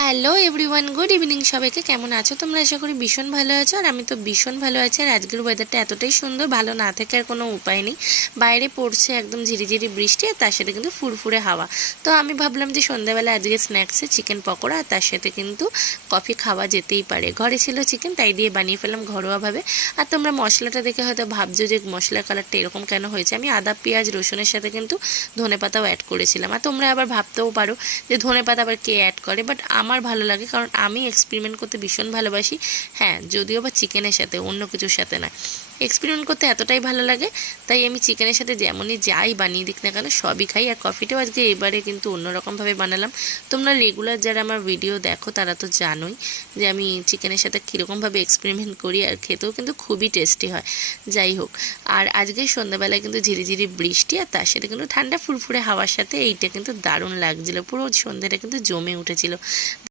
Hello everyone, good evening. সবাইকে কেমন আছো তোমরা? আশা করি ভীষণ ভালো আছো। আর আমি তো ভীষণ ভালো আছি। আর আজকের ওয়েদারটা এতটাই সুন্দর, ভালো না থাকার কোনো উপায় নেই। বাইরে পড়ছে একদম ঝিরিঝিরি বৃষ্টি, আর তার সাথে কিন্তু ফুরফুরে হাওয়া। তো আমি ভাবলাম যে সন্ধ্যাবেলা আজকে স্ন্যাক্সে চিকেন পকোড়া, আর তার সাথে কিন্তু কফি খাওয়া যেতেই পারে। ঘরে ছিল চিকেন, তাই দিয়ে বানিয়ে ফেলাম ঘরোয়াভাবে। আর তোমরা মশলাটা দেখে হয়তো ভাবছো যে মশলার কালারটা এরকম কেন হয়েছে। আমি আদা পেঁয়াজ রসুনের সাথে কিন্তু ধনেপাতাও অ্যাড করেছিলাম। আর তোমরা আবার ভাবতেও পারো যে ধনেপাতা আবার কে অ্যাড করে, বাট আমার ভালো লাগে, কারণ আমি এক্সপেরিমেন্ট করতে ভীষণ ভালোবাসি। হ্যাঁ, যদিও বা চিকেনের সাথে, অন্য কিছুর সাথে না। এক্সপেরিমেন্ট করতে এতটাই ভালো লাগে, তাই আমি চিকেনের সাথে যেমনই যাই বানিয়ে দিক না কেন সবই খাই। আর কফিটাও আজকে এবারে কিন্তু অন্যরকমভাবে বানালাম। তোমরা রেগুলার যারা আমার ভিডিও দেখো তারা তো জানোই যে আমি চিকেনের সাথে কীরকমভাবে এক্সপেরিমেন্ট করি, আর খেতেও কিন্তু খুবই টেস্টি হয়। যাই হোক, আর আজকে সন্ধ্যাবেলায় কিন্তু ঝিরিঝিরি বৃষ্টি, আর তার সাথে কিন্তু ঠান্ডা ফুরফুরে হাওয়ার সাথে এইটা কিন্তু দারুণ লাগছিলো। পুরো সন্ধ্যাটা কিন্তু জমে উঠেছিল।